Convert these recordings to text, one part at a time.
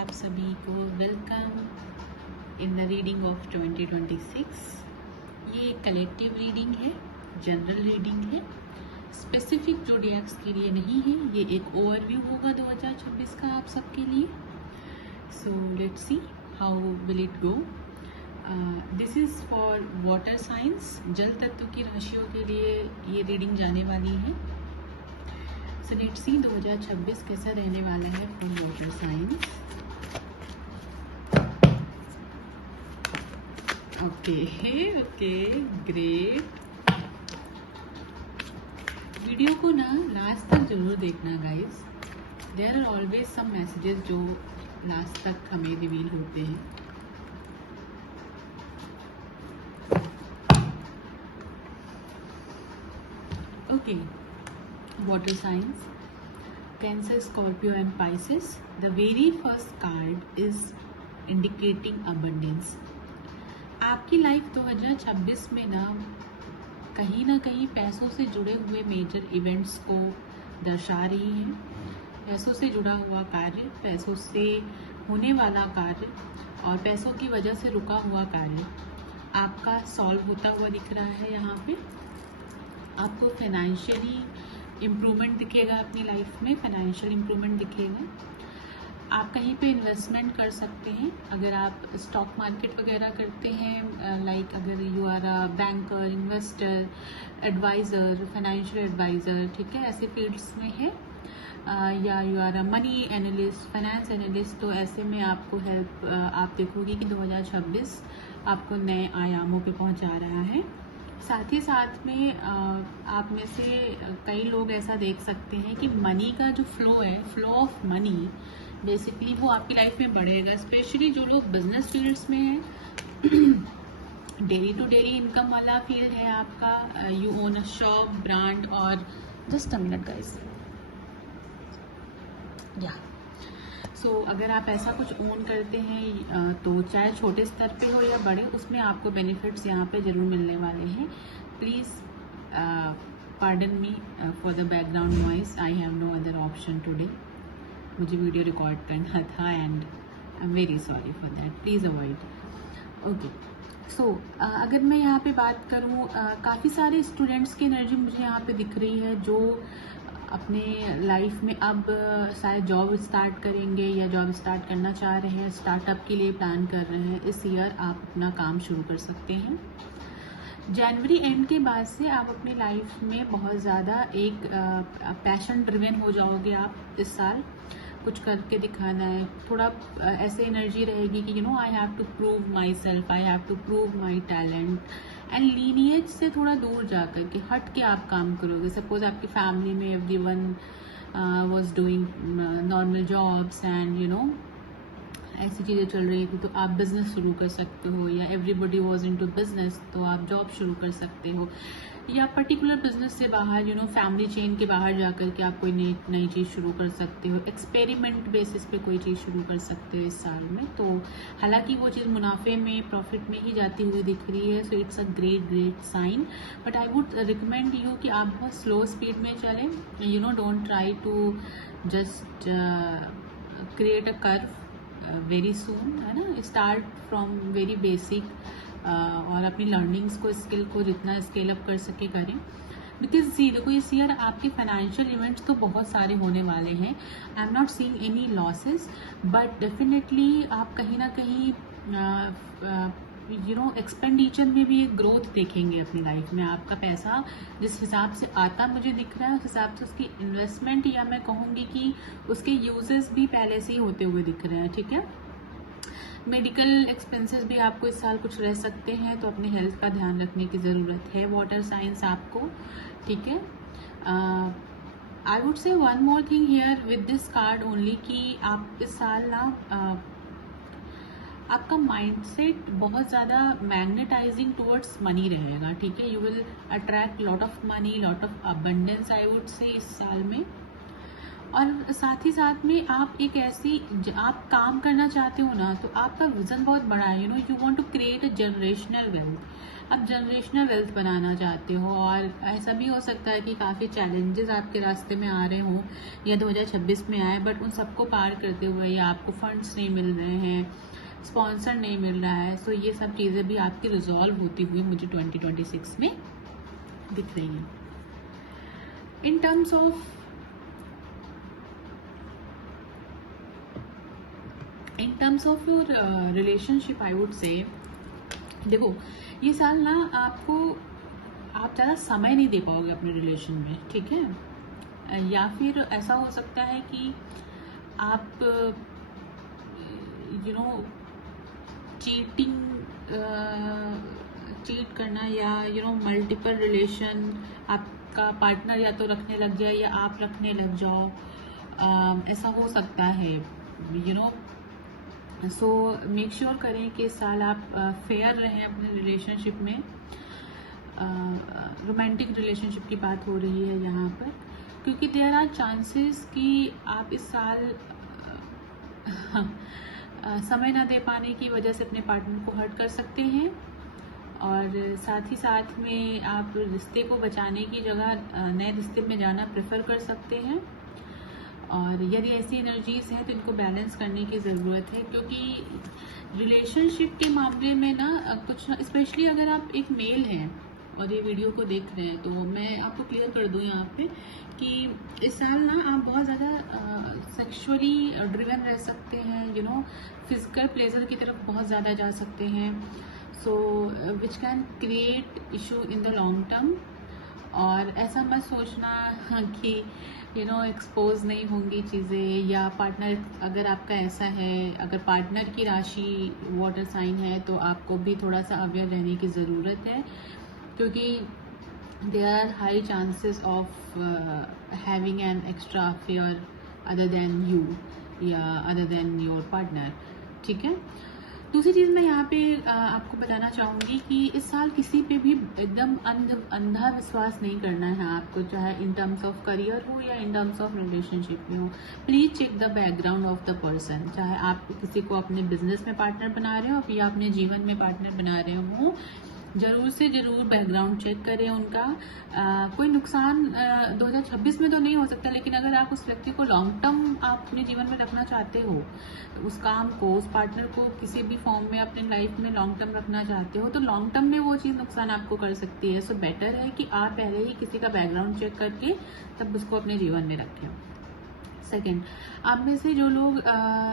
आप सभी को welcome in the reading of 2026। ये कलेक्टिव रीडिंग है, जनरल रीडिंग है, स्पेसिफिक जोडिएक्स के लिए नहीं है। ये एक ओवरव्यू होगा 2026 का आप सबके लिए। So let's see how will it go. This is for water science, जल तत्व की राशियों के लिए ये रीडिंग जाने वाली है। सो लेट्स सी 2026 कैसा रहने वाला है for water signs. Okay great. Video को ना लास्ट तक जरूर देखना guys. There are always some messages जो लास्ट तक हमें रिवील होते हैं। Okay, water signs, Cancer, Scorpio and Pisces. The very first card is indicating abundance. आपकी लाइफ 2026 में ना कहीं पैसों से जुड़े हुए मेजर इवेंट्स को दर्शा रही है। पैसों से जुड़ा हुआ कार्य, पैसों से होने वाला कार्य और पैसों की वजह से रुका हुआ कार्य आपका सॉल्व होता हुआ दिख रहा है। यहाँ पे आपको फाइनेंशियली इम्प्रूवमेंट दिखेगा, अपनी लाइफ में फाइनेंशियल इम्प्रूवमेंट दिखेगा। आप कहीं पे इन्वेस्टमेंट कर सकते हैं। अगर आप स्टॉक मार्केट वगैरह करते हैं, लाइक अगर you are a banker, investor, adviser, financial adviser, ठीक है, ऐसे फील्ड्स में है, या you are a money analyst, finance analyst, तो ऐसे में आपको हेल्प आप देखोगे कि 2026 आपको नए आयामों पे पहुंचा रहा है। साथ ही साथ में आप में से कई लोग ऐसा देख सकते हैं कि मनी का जो फ्लो है, फ्लो ऑफ मनी बेसिकली वो आपकी लाइफ में बढ़ेगा। स्पेशली जो लोग बिजनेस फील्ड्स में हैं, डेली टू डेली इनकम वाला फील्ड है आपका, you own a shop, brand, और जस्ट अ मिनट गाइस, या सो अगर आप ऐसा कुछ ओन करते हैं तो चाहे छोटे स्तर पे हो या बड़े, उसमें आपको बेनिफिट्स यहाँ पे ज़रूर मिलने वाले हैं। Please pardon me for the background noise, I have no other option today. मुझे वीडियो रिकॉर्ड करना था and I am very sorry for that, please avoid. Okay, so अगर मैं यहाँ पे बात करूँ, काफ़ी सारे स्टूडेंट्स की एनर्जी मुझे यहाँ पे दिख रही है जो अपने लाइफ में अब शायद जॉब स्टार्ट करेंगे या जॉब स्टार्ट करना चाह रहे हैं, स्टार्टअप के लिए प्लान कर रहे हैं। इस ईयर आप अपना काम शुरू कर सकते हैं। जनवरी एंड के बाद से आप अपनी लाइफ में बहुत ज़्यादा एक पैशन ड्रिवन हो जाओगे। आप इस साल कुछ करके दिखाना है, थोड़ा ऐसे एनर्जी रहेगी कि I have to prove myself, I have to prove my talent, and lineage से थोड़ा दूर जा कर के हट के आप काम करोगे। सपोज आपकी फैमिली में everyone was doing normal jobs and ऐसी चीज़ें चल रही थी, तो आप बिज़नेस शुरू कर सकते हो, या एवरीबडी वाज इनटू बिजनेस तो आप जॉब शुरू कर सकते हो, या पर्टिकुलर बिजनेस से बाहर फैमिली चेन के बाहर जाकर के आप कोई नई चीज़ शुरू कर सकते हो। एक्सपेरिमेंट बेसिस पे कोई चीज़ शुरू कर सकते हो इस साल में। तो हालांकि वो चीज़ मुनाफे में, प्रॉफिट में ही जाती हुई दिख रही है, so it's a great sign. But I would recommend you कि आप बहुत स्लो स्पीड में चलें। Don't try to just create a curve very soon, है ना। स्टार्ट फ्रॉम वेरी बेसिक और अपनी लर्निंग्स को, स्किल को जितना स्केल अप कर सके करें। बिकॉज देखो इस ईयर आपके फाइनेंशियल इवेंट्स तो बहुत सारे होने वाले हैं। I am not seeing any losses, but definitely आप कहीं ना कहीं एक्सपेंडिचर में भी एक ग्रोथ देखेंगे अपनी लाइफ में। आपका पैसा जिस हिसाब से आता मुझे दिख रहा है, उस हिसाब से उसकी इन्वेस्टमेंट, या मैं कहूँगी कि उसके यूजेस भी पहले से ही होते हुए दिख रहे हैं, ठीक है। मेडिकल एक्सपेंसेस भी आपको इस साल कुछ रह सकते हैं, तो अपनी हेल्थ का ध्यान रखने की ज़रूरत है वाटर साइंस आपको, ठीक है। I would say one more thing here with this card only, कि आप इस साल ना आपका माइंडसेट बहुत ज़्यादा मैग्नेटाइजिंग टुवर्ड्स मनी रहेगा, ठीक है। You will attract lot of money, lot of abundance I would say इस साल में। और साथ ही साथ में आप एक ऐसी आप काम करना चाहते हो ना, तो आपका विजन बहुत बड़ा है। You want to create a generational wealth. आप जनरेशनल वेल्थ बनाना चाहते हो, और ऐसा भी हो सकता है कि काफ़ी चैलेंजेस आपके रास्ते में आ रहे हों या 2026 में आए, बट उन सबको पार करते हुए या आपको फंड्स नहीं मिल रहे हैं, स्पॉन्सर नहीं मिल रहा है। सो ये सब चीज़ें भी आपकी रिजॉल्व होती हुई मुझे 2026 में दिख रही हैं। In terms of your relationship I would say, देखो ये साल ना आप ज़्यादा समय नहीं दे पाओगे अपने रिलेशन में, ठीक है। या फिर ऐसा हो सकता है कि आप चीट करना या मल्टीपल रिलेशन आपका पार्टनर या तो रखने लग जाए या आप रखने लग जाओ, ऐसा हो सकता है। सो मेक श्योर करें कि इस साल आप फेयर रहें अपने रिलेशनशिप में। रोमांटिक रिलेशनशिप की बात हो रही है यहाँ पर, क्योंकि देयर आर चांसेस कि आप इस साल समय ना दे पाने की वजह से अपने पार्टनर को हर्ट कर सकते हैं, और साथ ही साथ में आप रिश्ते को बचाने की जगह नए रिश्ते में जाना प्रेफर कर सकते हैं। और यदि ऐसी एनर्जीज हैं तो इनको बैलेंस करने की ज़रूरत है, क्योंकि रिलेशनशिप के मामले में ना कुछ, स्पेशली अगर आप एक मेल हैं और ये वीडियो को देख रहे हैं, तो मैं आपको क्लियर कर दूं यहाँ पे कि इस साल ना आप बहुत ज़्यादा सेक्सुअली ड्रिवन रह सकते हैं, फिजिकल प्लेजर की तरफ बहुत ज़्यादा जा सकते हैं। So which can create issue in the long term. और ऐसा मत सोचना कि एक्सपोज नहीं होंगी चीज़ें, या पार्टनर अगर आपका ऐसा है, अगर पार्टनर की राशि वाटर साइन है तो आपको भी थोड़ा सा अवेयर रहने की ज़रूरत है, क्योंकि there are high chances of having an extra affair other than you या अदर देन योर पार्टनर, ठीक है। दूसरी चीज़ मैं यहाँ पे आपको बताना चाहूँगी कि इस साल किसी पे भी एकदम अंधा विश्वास नहीं करना है आपको, चाहे इन टर्म्स ऑफ करियर हो या इन टर्म्स ऑफ रिलेशनशिप में हो। Please check the background of the person, चाहे आप किसी को अपने बिजनेस में पार्टनर बना रहे हो या अपने जीवन में पार्टनर बना रहे हो, ज़रूर से ज़रूर बैकग्राउंड चेक करें उनका। कोई नुकसान 2026 में तो नहीं हो सकता, लेकिन अगर आप उस व्यक्ति को लॉन्ग टर्म आप अपने जीवन में रखना चाहते हो, उस काम को, उस पार्टनर को किसी भी फॉर्म में अपने लाइफ में लॉन्ग टर्म रखना चाहते हो, तो लॉन्ग टर्म में वो चीज़ नुकसान आपको कर सकती है। सो बेटर है कि आप पहले ही किसी का बैकग्राउंड चेक करके तब उसको अपने जीवन में रखें। सेकेंड, आप में से जो लोग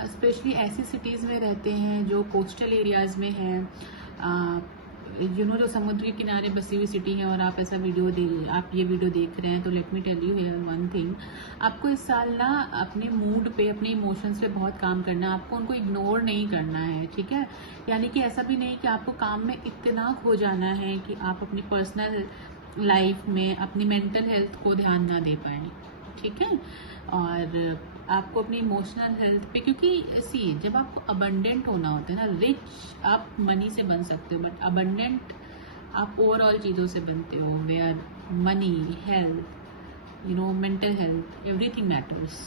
स्पेशली ऐसी सिटीज़ में रहते हैं जो कोस्टल एरियाज़ में हैं, जो समुद्री किनारे बसी हुई सिटी है, और आप आप ये वीडियो देख रहे हैं, तो let me tell you here one thing. आपको इस साल ना अपने मूड पे, अपने इमोशंस पे बहुत काम करना है, आपको उनको इग्नोर नहीं करना है, ठीक है। यानी कि ऐसा भी नहीं कि आपको काम में इतना खो जाना है कि आप अपनी पर्सनल लाइफ में अपनी मेंटल हेल्थ को ध्यान ना दे पाए, ठीक है। और आपको अपनी इमोशनल हेल्थ पे, क्योंकि सी जब आपको अबंडेंट होना होता है ना, रिच आप मनी से बन सकते हो, बट अबंडेंट आप ओवरऑल चीज़ों से बनते हो, where money, health, mental health, everything matters,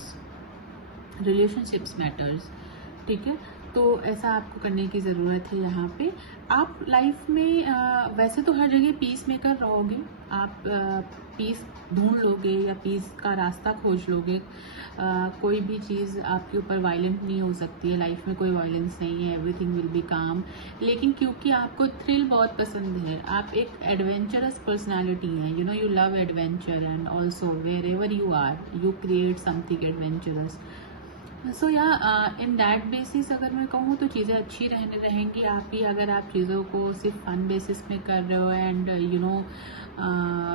relationships matters, ठीक है। तो ऐसा आपको करने की ज़रूरत है यहाँ पे। आप लाइफ में वैसे तो हर जगह पीस मेकर रहोगे, आप पीस ढूंढ लोगे या पीस का रास्ता खोज लोगे। कोई भी चीज़ आपके ऊपर वायलेंट नहीं हो सकती है, लाइफ में कोई वायलेंस नहीं है, एवरीथिंग विल बी काम। लेकिन क्योंकि आपको थ्रिल बहुत पसंद है, आप एक एडवेंचरस पर्सनालिटी हैं, you love adventure, and also wherever you are you create something adventurous. So yeah in that basis अगर मैं कहूँ तो चीज़ें अच्छी रहेंगी आपकी, अगर आप चीज़ों को सिर्फ फन बेसिस में कर रहे हो एंड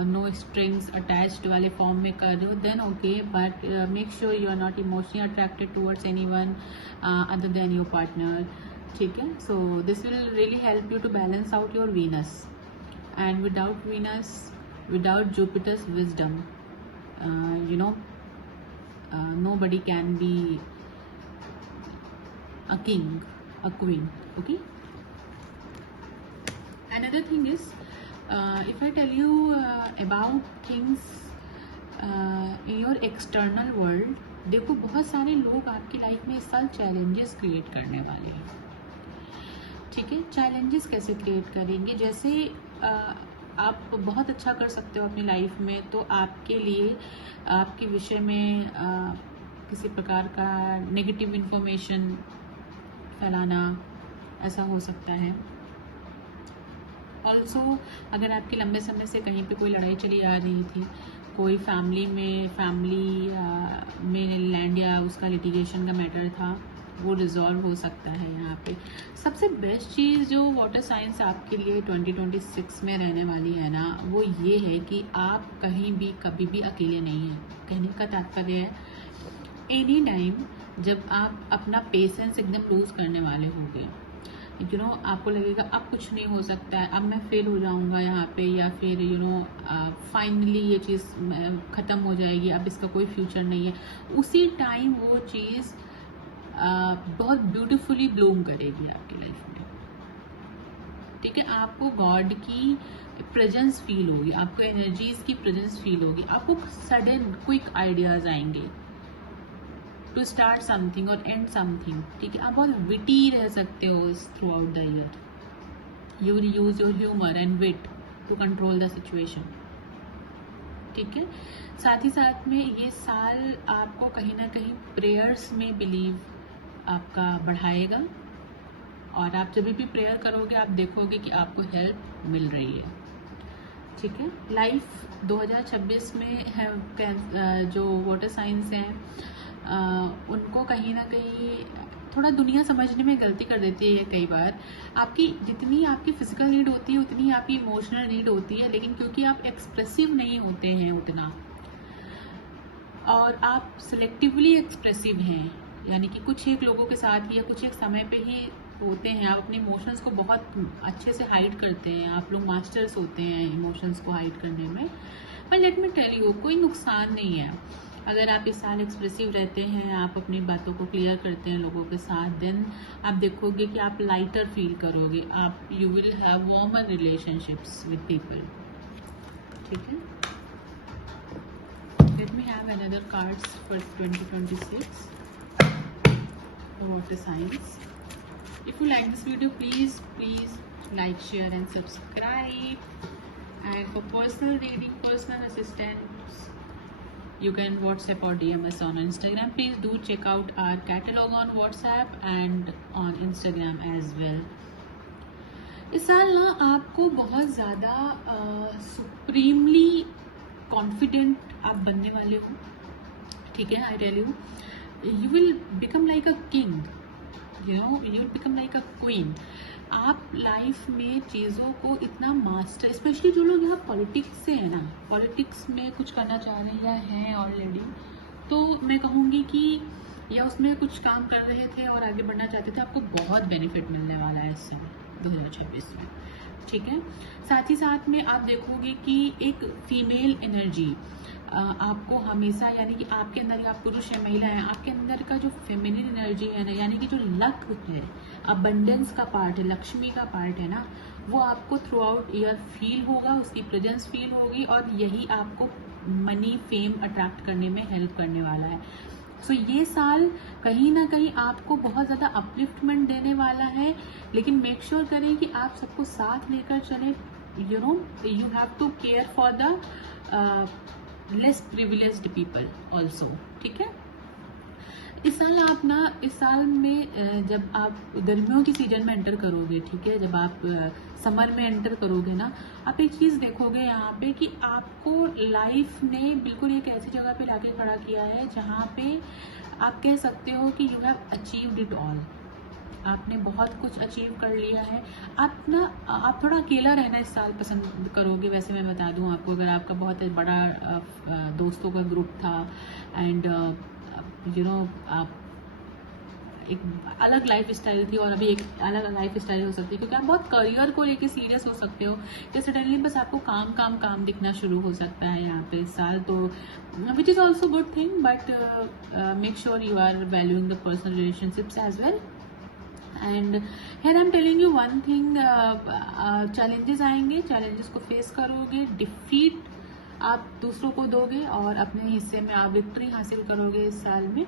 नो स्ट्रिंग्स अटैच्ड वाले फॉर्म में कर रहे हो, then okay, but make sure you are not emotionally attracted towards anyone other than your partner, ठीक है। So this will really help you to balance out your Venus, and without Venus, without Jupiter's wisdom, nobody can be a king, a queen, okay. Another thing is, if I tell you about things in your external world, देखो बहुत सारे लोग आपकी life में इस साल challenges create करने वाले हैं, ठीक है। चैलेंजेस कैसे क्रिएट करेंगे, जैसे आप बहुत अच्छा कर सकते हो अपनी लाइफ में, तो आपके लिए आपके विषय में किसी प्रकार का नेगेटिव इन्फॉर्मेशन फैलाना ऐसा हो सकता है। ऑल्सो अगर आपकी लंबे समय से कहीं पे कोई लड़ाई चली आ रही थी, कोई फैमिली में लैंड या उसका लिटिगेशन का मैटर था, वो रिजॉल्व हो सकता है यहाँ पे। सबसे बेस्ट चीज़ जो वाटर साइंस आपके लिए 2026 में रहने वाली है ना, वो ये है कि आप कहीं भी कभी भी अकेले नहीं हैं। कहने का तात्पर्य है एनी टाइम जब आप अपना पेशेंस एकदम लूज करने वाले होंगे, आपको लगेगा अब कुछ नहीं हो सकता है, अब मैं फेल हो जाऊंगा यहाँ पे, या फिर फाइनली ये चीज़ ख़त्म हो जाएगी, अब इसका कोई फ्यूचर नहीं है, उसी टाइम वो चीज़ बहुत ब्यूटीफुली ब्लूम करेगी आपकी लाइफ में। ठीक है, आपको गॉड की प्रेजेंस फील होगी, आपको एनर्जीज की प्रेजेंस फील होगी, आपको सडन क्विक आइडियाज आएंगे टू स्टार्ट समथिंग और एंड समथिंग। ठीक है, आप बहुत विटी रह सकते हो throughout the year. You will use your humour and wit to control the situation. ठीक है, साथ ही साथ में ये साल आपको कहीं ना कहीं प्रेयर्स में बिलीव आपका बढ़ाएगा, और आप जब भी प्रेयर करोगे आप देखोगे कि आपको हेल्प मिल रही है। ठीक है, लाइफ 2026 में है जो वाटर साइंस हैं उनको कहीं ना कहीं थोड़ा दुनिया समझने में गलती कर देती है कई बार। आपकी जितनी आपकी फिजिकल नीड होती है उतनी आपकी इमोशनल नीड होती है, लेकिन क्योंकि आप एक्सप्रेसिव नहीं होते हैं उतना, और आप सिलेक्टिवली एक्सप्रेसिव हैं, यानी कि कुछ एक लोगों के साथ या कुछ एक समय पे ही होते हैं, आप अपने इमोशंस को बहुत अच्छे से हाइड करते हैं, आप लोग मास्टर्स होते हैं इमोशंस को हाइड करने में। पर लेट मी टेल यू, कोई नुकसान नहीं है अगर आप इस साल एक्सप्रेसिव रहते हैं, आप अपनी बातों को क्लियर करते हैं लोगों के साथ, देन आप देखोगे कि आप लाइटर फील करोगे, आप you will have warmer relationships with people. ठीक है, let me have another cards for 2026 water signs. If you like this video, please like, share and subscribe. And for personal reading, personal assistance, you can WhatsApp or DM us on Instagram. Please do check out our catalog on WhatsApp and on Instagram as well. इस साल ना आपको बहुत ज़्यादा supremely confident आप बनने वाले हो। ठीक है, I tell you, you will become like a king, you will become like a queen. आप लाइफ में चीज़ों को इतना मास्टर, स्पेशली जो लोग यहाँ पॉलिटिक्स से है ना, पॉलिटिक्स में कुछ करना चाह रहे हैं या हैं ऑलरेडी, तो मैं कहूँगी कि या उसमें कुछ काम कर रहे थे और आगे बढ़ना चाहते थे, आपको बहुत बेनिफिट मिलने वाला है इस साल 2026 में। ठीक है, साथ ही साथ में आप देखोगे कि एक फीमेल एनर्जी आपको हमेशा, यानी कि आपके अंदर, या आप पुरुष या महिला है, आपके अंदर का जो फेमिनिन एनर्जी है ना, यानी कि जो लक है, अबंडेंस का पार्ट है, लक्ष्मी का पार्ट है ना, वो आपको थ्रू आउट ईयर फील होगा, उसकी प्रेजेंस फील होगी, और यही आपको मनी फेम अट्रैक्ट करने में हेल्प करने वाला है। सो ये साल कहीं ना कहीं आपको बहुत ज़्यादा अपलिफ्टमेंट देने वाला है, लेकिन मेक श्योर करें कि आप सबको साथ लेकर चले। You have to care for the less privileged people also. ठीक है, इस साल में जब आप गर्मियों की सीजन में एंटर करोगे, ठीक है, जब आप समर में एंटर करोगे ना, आप एक चीज़ देखोगे यहाँ पे कि आपको लाइफ ने बिल्कुल एक ऐसी जगह पे लाके खड़ा किया है जहाँ पे आप कह सकते हो कि you have achieved it all. आपने बहुत कुछ अचीव कर लिया है। आप थोड़ा अकेला रहना इस साल पसंद करोगे। वैसे मैं बता दूं आपको, अगर आपका बहुत बड़ा दोस्तों का ग्रुप था एंड आप एक अलग लाइफ स्टाइल थी और अभी एक अलग लाइफ स्टाइल हो सकती है, क्योंकि आप बहुत करियर को लेके सीरियस हो सकते हो, कि सडनली बस आपको काम दिखना शुरू हो सकता है यहाँ पे इस साल, तो which is also good thing, but make sure you are valuing the personal relationships as well. And here I am telling you one thing, challenges आएंगे, चैलेंजेस को फेस करोगे, डिफीट आप दूसरों को दोगे और अपने हिस्से में आप विक्ट्री हासिल करोगे इस साल में।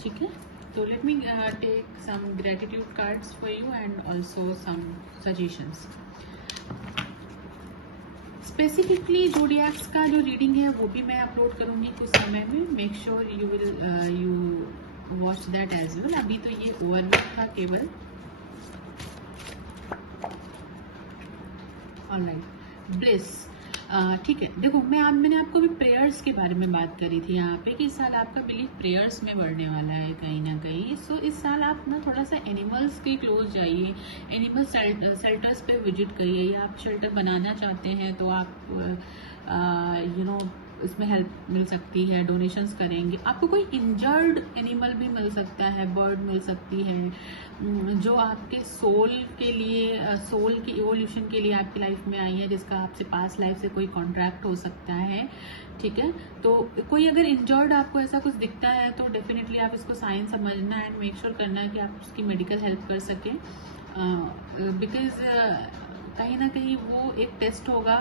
ठीक है, तो let me take some gratitude cards for you and also some suggestions. Specifically zodiacs का जो रीडिंग है वो भी मैं अपलोड करूंगी कुछ समय में. Make sure you watch that as well. अभी तो ये ओवरव्यू था केवल. Alright, bliss. ठीक है, देखो मैंने आपको भी प्रेयर्स के बारे में बात करी थी यहाँ पे कि इस साल आपका बिलीफ प्रेयर्स में बढ़ने वाला है कहीं ना कहीं. सो इस साल आप ना थोड़ा सा एनिमल्स के क्लोज जाइए, एनिमल शेल्टर्स पे विजिट करिए. या आप शेल्टर बनाना चाहते हैं तो आप इसमें हेल्प मिल सकती है, डोनेशंस करेंगे. आपको कोई इंजर्ड एनिमल भी मिल सकता है, बर्ड मिल सकती है जो आपके सोल के लिए, सोल की इवोल्यूशन के लिए आपकी लाइफ में आई है, जिसका आपसे पास्ट लाइफ से कोई कॉन्ट्रैक्ट हो सकता है. ठीक है, तो कोई अगर इंजर्ड आपको ऐसा कुछ दिखता है तो डेफिनेटली आप इसको साइन समझना एंड मेक श्योर करना है कि आप उसकी मेडिकल हेल्प कर सकें. बिकॉज कहीं ना कहीं वो एक टेस्ट होगा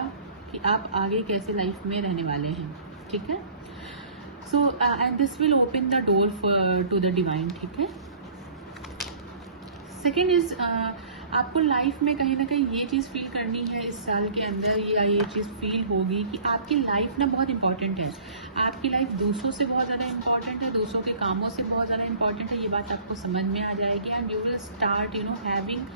कि आप आगे कैसे लाइफ में रहने वाले हैं. ठीक है, so and this will open the door to the divine. ठीक है. सेकेंड इज आपको लाइफ में कहीं ना कहीं ये चीज़ फील करनी है इस साल के अंदर, या ये चीज़ फील होगी कि आपकी लाइफ ना बहुत इंपॉर्टेंट है. आपकी लाइफ दूसरों से बहुत ज़्यादा इंपॉर्टेंट है, दूसरों के कामों से बहुत ज़्यादा इंपॉर्टेंट है. ये बात आपको समझ में आ जाएगी and you will start having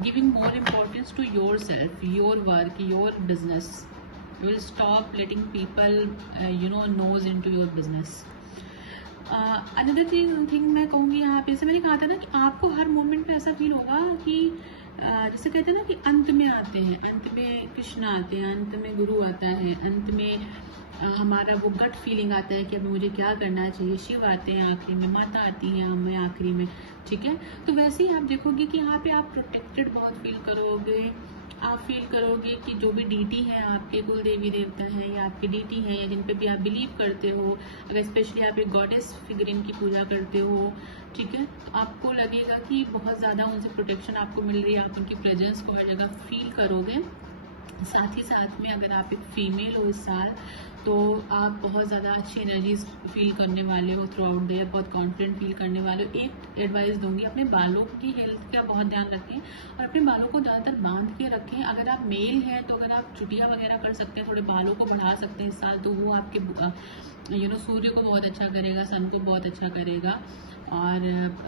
giving more importance to yourself, your work, your business. You will stop letting people nose into your business. Another thing मैं कहूँगी यहाँ पे, जैसे मैंने कहा था ना कि आपको हर मोमेंट पे ऐसा फील होगा कि जैसे कहते हैं ना कि अंत में आते हैं, अंत में कृष्ण आते हैं, अंत में गुरु आता है, अंत में हमारा वो गट फीलिंग आता है कि अब मुझे क्या करना चाहिए. शिव आते हैं आखिरी में, माता आती हैं हमें आखिरी में. ठीक है, तो वैसे ही आप देखोगे कि यहाँ पे आप प्रोटेक्टेड बहुत फील करोगे. आप फील करोगे कि जो भी डीटी है, आपके कुल देवी देवता है या आपके डीटी है या जिन पे भी आप बिलीव करते हो, अगर स्पेशली आप एक गॉडेस फिगरिन की पूजा करते हो, ठीक है, तो आपको लगेगा कि बहुत ज़्यादा उनसे प्रोटेक्शन आपको मिल रही है. आप उनकी प्रेजेंस को हर जगह फील करोगे. साथ ही साथ में अगर आप एक फीमेल हो इस साल तो आप बहुत ज़्यादा अच्छी एनर्जीज फील करने वाले हो थ्रू आउट डे, बहुत कॉन्फिडेंट फील करने वाले हो. एक एडवाइस दूंगी, अपने बालों की हेल्थ का बहुत ध्यान रखें और अपने बालों को ज़्यादातर बांध के रखें. अगर आप मेल हैं तो अगर आप चुटिया वगैरह कर सकते हैं, थोड़े बालों को बढ़ा सकते हैं इस साल, तो वो आपके सूर्य को बहुत अच्छा करेगा, सन को बहुत अच्छा करेगा. और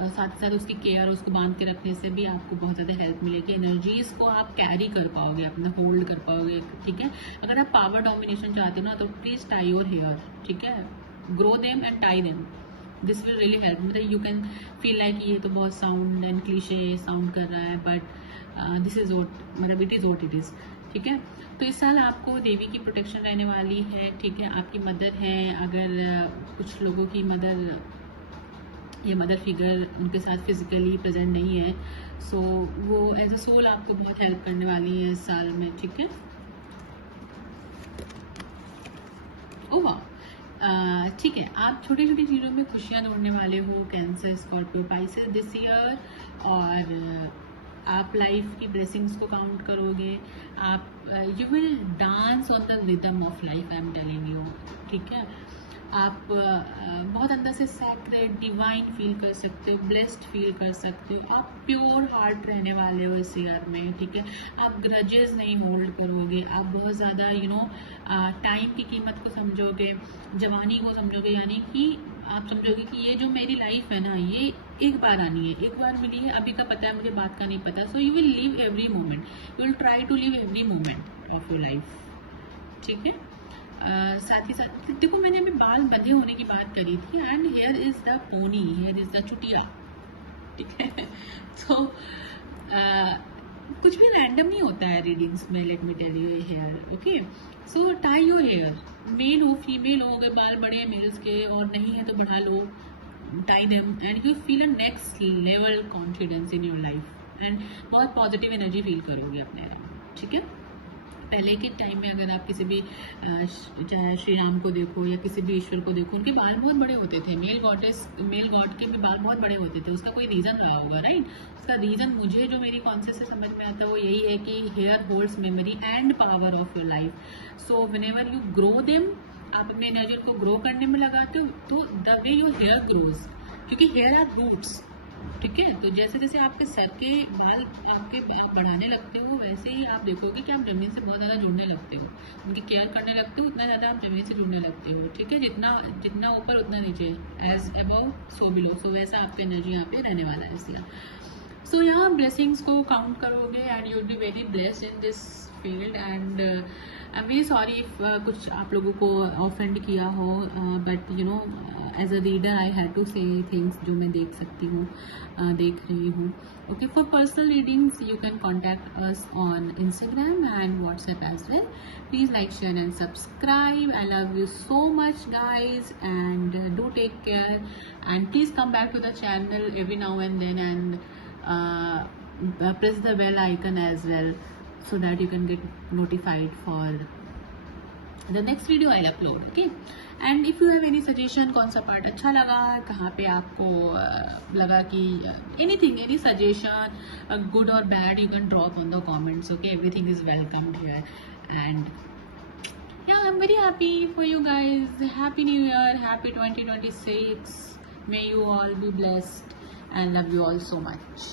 साथ ही साथ उसकी केयर, उसको बांध के रखने से भी आपको बहुत ज़्यादा हेल्प मिलेगी. एनर्जीज को आप कैरी कर पाओगे, अपना होल्ड कर पाओगे. ठीक है, अगर आप पावर डोमिनेशन चाहते हो ना तो प्लीज़ टाई योर हेयर. ठीक है, grow them and tie them. This will really help. मतलब यू कैन फील लाइक ये तो बहुत साउंड एंड क्लीशे साउंड कर रहा है, बट दिस इज वॉट, मतलब it is what it is. ठीक है, तो इस साल आपको देवी की प्रोटेक्शन रहने वाली है. ठीक है, आपकी मदर हैं, अगर कुछ लोगों की ये मदर फिगर उनके साथ फिजिकली प्रेजेंट नहीं है, सो वो एज अ सोल आपको बहुत हेल्प करने वाली है इस साल में. ठीक है, ओह ठीक है, आप छोटी छोटी चीज़ों में खुशियाँ ढूंढने वाले हो, cancer, Scorpio, Pisces this year. और आप लाइफ की ब्लेसिंग्स को काउंट करोगे. आप you will dance on the rhythm of life, I am telling you. ठीक है, आप बहुत अंदर से सैक्रेड, डिवाइन फील कर सकते हो, ब्लेस्ड फील कर सकते हो. आप प्योर हार्ट रहने वाले हो इस ईयर में. ठीक है, आप ग्रजेस नहीं होल्ड करोगे. आप बहुत ज़्यादा टाइम की कीमत को समझोगे, जवानी को समझोगे. यानी कि आप समझोगे कि ये जो मेरी लाइफ है ना, ये एक बार आनी है, एक बार मिली है, अभी का पता है मुझे, बात का नहीं पता. So you will live every moment, you will try to live every moment of your life. ठीक है, साथ ही साथ देखो, मैंने अभी बाल बंधे होने की बात करी थी and here is the pony, here is the चुटिया. ठीक है, तो कुछ भी रैंडम नहीं होता है रीडिंग्स में. Let me tell you here. Okay, so tie your hair. Male हो फीमेल हो, अगर बाल बड़े हैं मेल्स के और नहीं है तो बढ़ा लो. Tie them and you feel a next level confidence in your life and बहुत पॉजिटिव एनर्जी फील करोगे अपने अराउंड. ठीक है, पहले के टाइम में अगर आप किसी भी चाहे श्री राम को देखो या किसी भी ईश्वर को देखो, उनके बाल बहुत बड़े होते थे. मेल गॉड के भी बाल बहुत बड़े होते थे. उसका कोई रीज़न रहा होगा, राइट. उसका रीज़न मुझे जो मेरी कॉन्सेप्ट से समझ में आता है वो यही है कि hair holds memory and power of your life. So whenever you grow them, आप अपने एनर्जी को ग्रो करने में लगाते हो, तो the way your hair grows, क्योंकि हेयर आर रूट्स. ठीक है। तो जैसे जैसे आपके सर के बाल आपके आप बढ़ाने लगते हो, वैसे ही आप देखोगे कि आप ज़मीन से बहुत ज़्यादा जुड़ने लगते हो, उनकी केयर करने लगते हो, उतना ज़्यादा आप ज़मीन से जुड़ने लगते हो। ठीक है, जितना जितना ऊपर उतना नीचे, एज अबव सो बिलो। सो वैसा आपका एनर्जी यहाँ पे रहने वाला है इस ईयर। सो यहाँ ब्लेसिंग्स को काउंट करोगे and you will be very blessed in this field. And I am very sorry if कुछ आप लोगों को ऑफेंड किया हो, but you know as a reader I had to say things जो मैं देख सकती हूँ, देख रही हूँ। Okay, for personal readings you can contact us on Instagram and WhatsApp as well. Please like, share and subscribe. I love you so much guys, and do take care, and please come back to the channel every now and then, and press the bell icon as well, so that you can get notified for the next video I'll upload. Okay, and if you have any suggestion, कौन सा part अच्छा लगा, कहाँ पे आपको लगा कि anything, any suggestion, good or bad, you can drop on the comments. Okay, everything is welcomed here. And yeah, I'm very happy for you guys. Happy New Year, happy 2026. May you all be blessed, and love you all so much.